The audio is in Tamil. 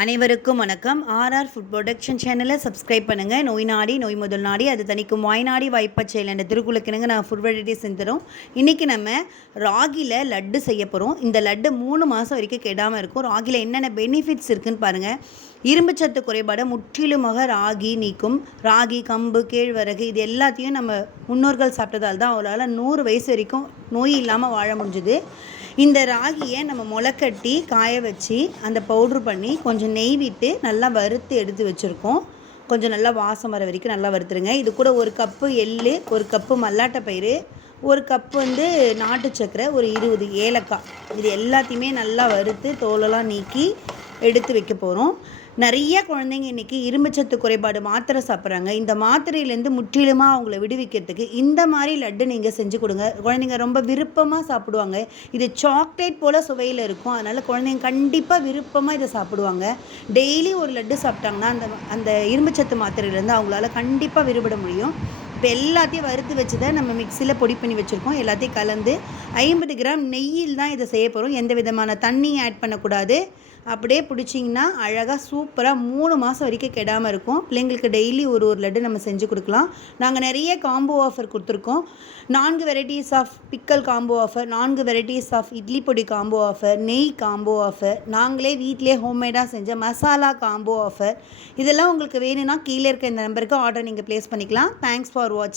அனைவருக்கும் வணக்கம். ஆர்ஆர் ஃபுட் ப்ரொடக்ஷன் சேனலை சப்ஸ்கிரைப் பண்ணுங்கள். நோய் நாடி நோய் முதல் நாடி அது தனிக்கும் வாய் நாடி வாய்ப்பச்செயல் என்ற திருக்குறளுக்குனுங்க நான் ஃபுட் வெரைட்டி செஞ்சுறோம். இன்றைக்கி நம்ம ராகியில் லட்டு செய்ய போகிறோம். இந்த லட்டு 3 மாதம் வரைக்கும் கெடாமல் இருக்கும். ராகியில் என்னென்ன பெனிஃபிட்ஸ் இருக்குதுன்னு பாருங்கள். இரும்புச்சத்து குறைபாடை முற்றிலுமாக ராகி நீக்கும். ராகி, கம்பு, கேழ்வரகு இது எல்லாத்தையும் நம்ம முன்னோர்கள் சாப்பிட்டதால் தான் அவங்களால 100 வயசு வரைக்கும் நோய் இல்லாமல் வாழ முடிஞ்சுது. இந்த ராகியை நம்ம முளைக்கட்டி காய வச்சு அந்த பவுட்ரு பண்ணி கொஞ்சம் நெய் விட்டு நல்லா வறுத்து எடுத்து வச்சுருக்கோம். கொஞ்சம் நல்லா வாசம் வர வரைக்கும் நல்லா வறுத்துருங்க. இது கூட 1 கப்பு எள், 1 கப்பு மல்லாட்டை பயிறு, 1 கப்பு நாட்டு சர்க்கரை, ஒரு 20 ஏலக்காய், இது எல்லாத்தையுமே நல்லா வறுத்து தோலெல்லாம் நீக்கி எடுத்து வைக்க போகிறோம். நிறைய குழந்தைங்க இன்றைக்கி இரும்புச்சத்து குறைபாடு மாத்திரை சாப்பிட்றாங்க. இந்த மாத்திரையிலேருந்து முற்றிலுமாக அவங்கள விடுவிக்கிறதுக்கு இந்த மாதிரி லட்டு நீங்கள் செஞ்சு கொடுங்க. குழந்தைங்க ரொம்ப விருப்பமாக சாப்பிடுவாங்க. இது சாக்லேட் போல் சுவையில் இருக்கும். அதனால் குழந்தைங்க கண்டிப்பாக விருப்பமாக இதை சாப்பிடுவாங்க. டெய்லி ஒரு லட்டு சாப்பிட்டாங்கன்னா அந்த இரும்புச்சத்து மாத்திரையிலேருந்து அவங்களால கண்டிப்பாக விடுபட முடியும். இப்போ எல்லாத்தையும் வறுத்து வச்சுதான் நம்ம மிக்சியில் பொடி பண்ணி வச்சுருக்கோம். எல்லாத்தையும் கலந்து 50 கிராம் நெய்யில் தான் இதை செய்ய போகிறோம். எந்த விதமான தண்ணியும் ஆட் பண்ணக்கூடாது. அப்படியே பிடிச்சிங்கன்னா அழகாக சூப்பராக 3 மாதம் வரைக்கும் கெடாமல் இருக்கும். பிள்ளைங்களுக்கு டெய்லி ஒரு லட்டு நம்ம செஞ்சு கொடுக்கலாம். நாங்கள் நிறைய காம்போ ஆஃபர் கொடுத்துருக்கோம். 4 varieties of pickle combo offer, 4 varieties of idli podi combo offer, நெய் காம்போ ஆஃபர், நாங்களே வீட்டிலே ஹோம்மேடாக செஞ்ச மசாலா காம்போ ஆஃபர். இதெல்லாம் உங்களுக்கு வேணும்னா கீழே இருக்க இந்த நம்பருக்கு ஆர்டர் நீங்கள் ப்ளேஸ் பண்ணிக்கலாம். தேங்க்ஸ் ஃபார் வாட்சிங்.